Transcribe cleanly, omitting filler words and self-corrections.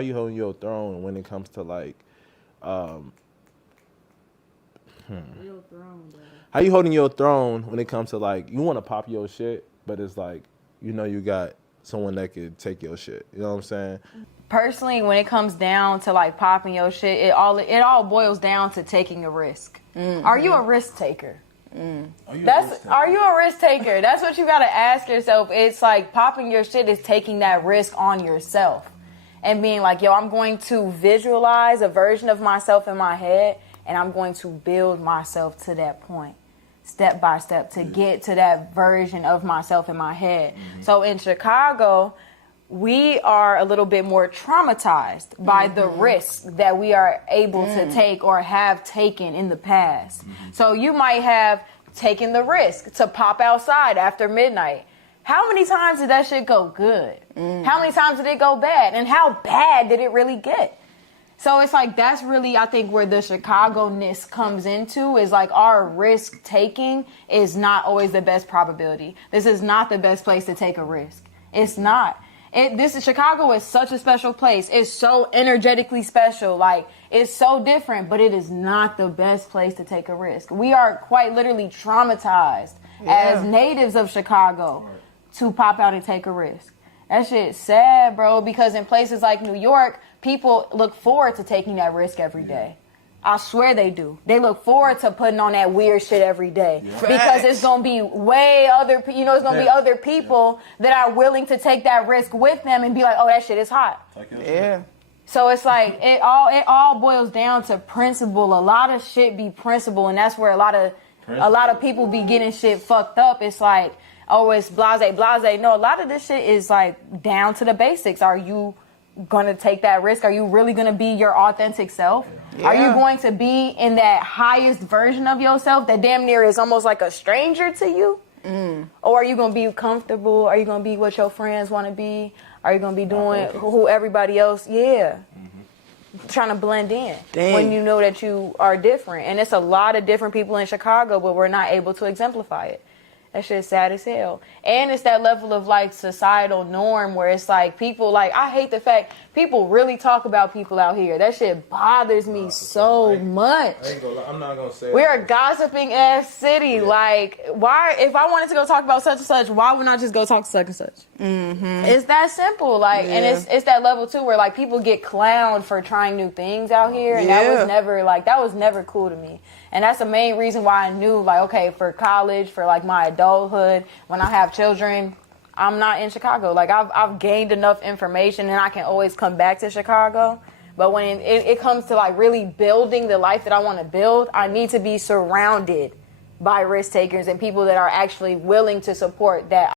How you holding your throne when it comes to like, Real throne, bro. how you holding your throne when it comes to like, you want to pop your shit, but it's like, you know, you got someone that could take your shit. You know what I'm saying? Personally, when it comes down to like popping your shit, it all boils down to taking a risk. Mm-hmm. Are you a risk taker? Are you a risk taker? That's what you gotta ask yourself. It's like popping your shit is taking that risk on yourself and being like, yo, I'm going to visualize a version of myself in my head and I'm going to build myself to that point, step by step, to get to that version of myself in my head. Mm-hmm. So in Chicago, we are a little bit more traumatized by the risks that we are able to take or have taken in the past. Mm-hmm. So you might have taken the risk to pop outside after midnight. How many times did that shit go good? How many times did it go bad? And how bad did it really get? So it's like, that's really, I think, where the Chicago-ness comes into, is like our risk taking is not always the best probability. This is not the best place to take a risk. It's not. Chicago is such a special place. It's so energetically special. Like, it's so different, but it is not the best place to take a risk. We are quite literally traumatized as natives of Chicago to pop out and take a risk. That shit's sad, bro, because in places like New York, people look forward to taking that risk every day. I swear they do. They look forward to putting on that weird shit every day because it's gonna be it's gonna be other people that are willing to take that risk with them and be like, oh, that shit is hot. Yeah. So it's like it all boils down to principle. A lot of shit be principle, and that's where a lot of people be getting shit fucked up. It's like, oh, it's blase. No, a lot of this shit is like down to the basics. Are you gonna take that risk? Are you really gonna be your authentic self? Yeah. Are you going to be in that highest version of yourself that damn near is almost like a stranger to you? Or are you gonna be comfortable? Are you gonna be what your friends want to be? Are you gonna be doing who everybody else? Trying to blend in when you know that you are different. And it's a lot of different people in Chicago, but we're not able to exemplify it. That shit's sad as hell. And it's that level of like societal norm where it's like people like, I hate the fact people really talk about people out here. That shit bothers me so much. I'm not gonna say we're a gossiping ass city. Yeah. Like, why, if I wanted to go talk about such and such, why wouldn't I just go talk to such and such? Mm-hmm. It's that simple. Like, and it's that level too where like people get clowned for trying new things out here. And that was never cool to me. And that's the main reason why I knew, like, okay, for college, for like my adulthood, when I have children, I'm not in Chicago. Like, I've gained enough information and I can always come back to Chicago. But when it comes to like really building the life that I want to build, I need to be surrounded by risk takers and people that are actually willing to support that